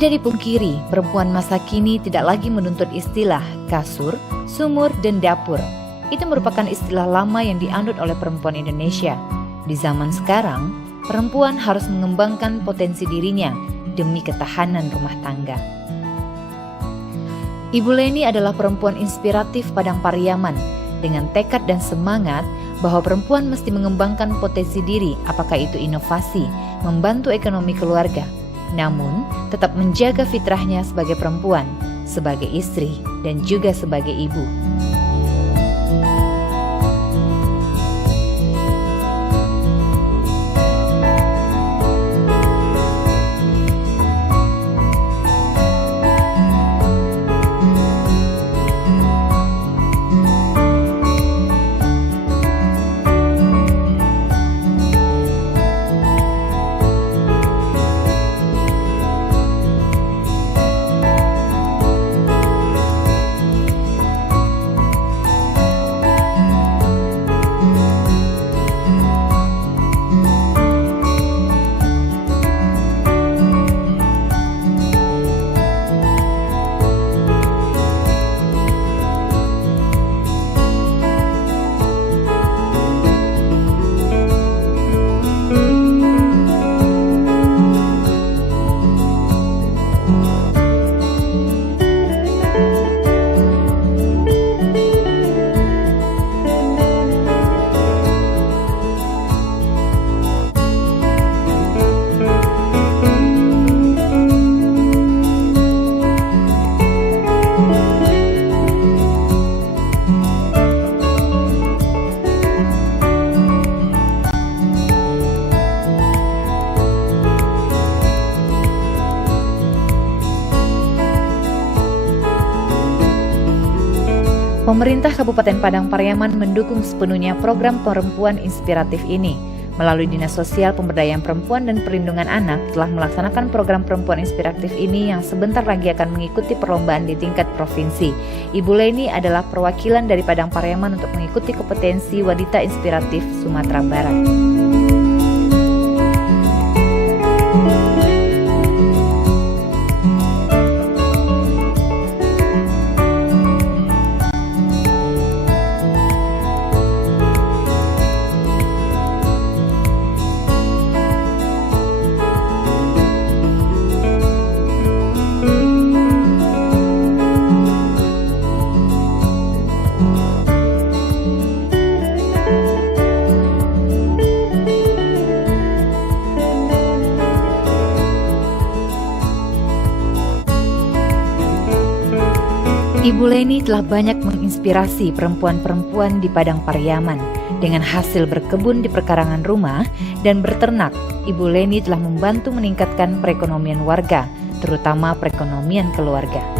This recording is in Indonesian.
Tidak dipungkiri, perempuan masa kini tidak lagi menuntut istilah kasur, sumur, dan dapur. Itu merupakan istilah lama yang dianut oleh perempuan Indonesia. Di zaman sekarang, perempuan harus mengembangkan potensi dirinya demi ketahanan rumah tangga. Ibu Leni adalah perempuan inspiratif Padang Pariaman dengan tekad dan semangat bahwa perempuan mesti mengembangkan potensi diri, apakah itu inovasi, membantu ekonomi keluarga, namun tetap menjaga fitrahnya sebagai perempuan, sebagai istri, dan juga sebagai ibu. Pemerintah Kabupaten Padang Pariaman mendukung sepenuhnya program perempuan inspiratif ini. Melalui Dinas Sosial Pemberdayaan Perempuan dan Perlindungan Anak telah melaksanakan program perempuan inspiratif ini yang sebentar lagi akan mengikuti perlombaan di tingkat provinsi. Ibu Leni adalah perwakilan dari Padang Pariaman untuk mengikuti kompetensi wanita inspiratif Sumatera Barat. Ibu Leni telah banyak menginspirasi perempuan-perempuan di Padang Pariaman. Dengan hasil berkebun di perkarangan rumah dan beternak, Ibu Leni telah membantu meningkatkan perekonomian warga, terutama perekonomian keluarga.